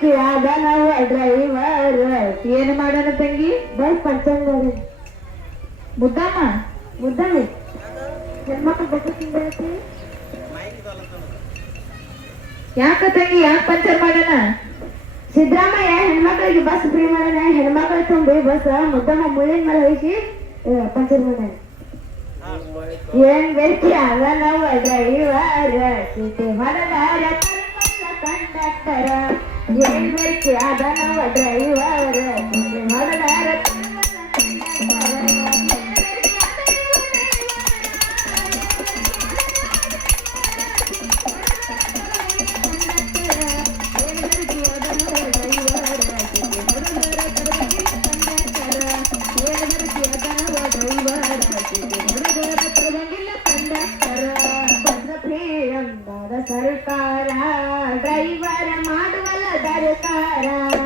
ಗಟ್ಟಿ ಆದ ನಾವು ಡ್ರೈವರ್ ಏನು ಮಾಡೋಣ ತಂಗಿ? ಬೈಕ್ ಪಂಚಂಗ್ ಮುದ್ದಮ್ಮ ಮುದ್ದಮ್ಮಿ ಹೆಣ್ಮಕ್ಳು ಬಗ್ಗೆ ತಿಂಗಳತಿ ಯಾಕ ತಂಗಿ, ಯಾಕೆ ಪಂಚರ್ ಮಾಡೋಣ? ಸಿದ್ದರಾಮಯ್ಯ ಹೆಣ್ಮಕ್ಳಿಗೆ ಬಸ್ ಫ್ರೀ ಮಾಡೋಣ. ಹೆಣ್ಮಕ್ಳು ತುಂಬಿ ಬಸ್, ಮುದ್ದಮ್ಮ ಮುಳ್ಳಿನ ಮೇಲೆ ಹೋಗಿ ಪಂಚರ್ ಮಾಡೋಣ. ಏನ್ ಬೆಟ್ಟಿ ಆದ ನಾವು ಡ್ರೈವರ್ ಸಿಟಿ ಹೊರಗಾರ ಕಂಡಕ್ಟರ. Yeah, yeah, yeah, yeah, yeah, yeah, para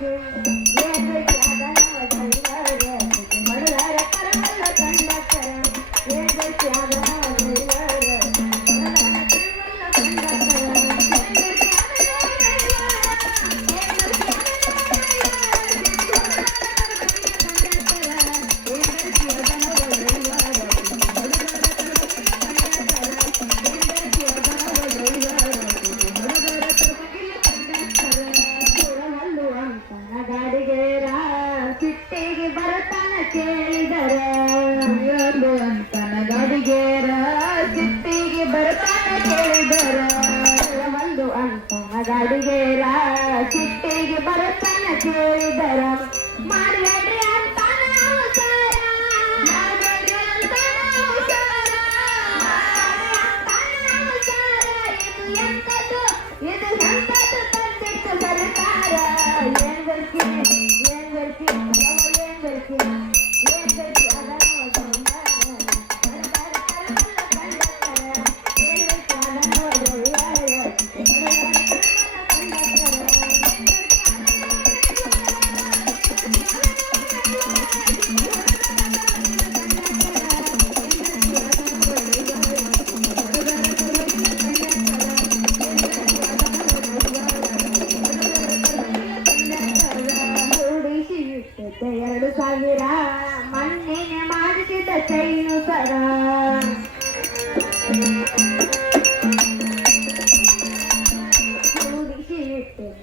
Okay. ಕೇಳಿದರ ಕೇಳಿದರೆ ಅಂತನ ಗಡಿಗೇರ ಸಿಟ್ಟಿಗೆ ಬರ್ತಾನ ಕೇಳಿದರ ಒಂದು ಅಂತನ ಗಡಿಗೇರ ಸಿಟ್ಟಿಗೆ ಬರ್ತಾನ ಕೇಳಿದರ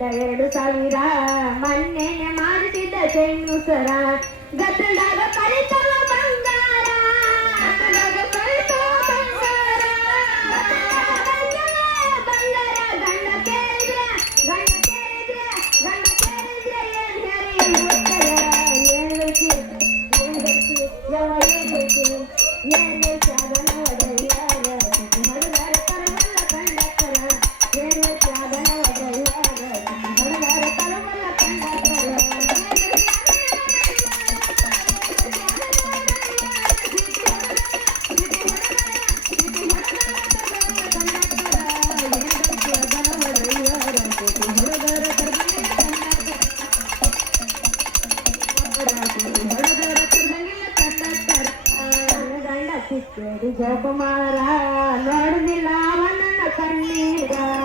ವೆಚ್ಚ ಎರಡು ಸಾವಿರ. ಮನ್ನೆನೆ ಮಾಡುತ್ತಿದ್ದ ಸರ. ಗದ್ದಲಾಗ ಪರಿಸರ Bye.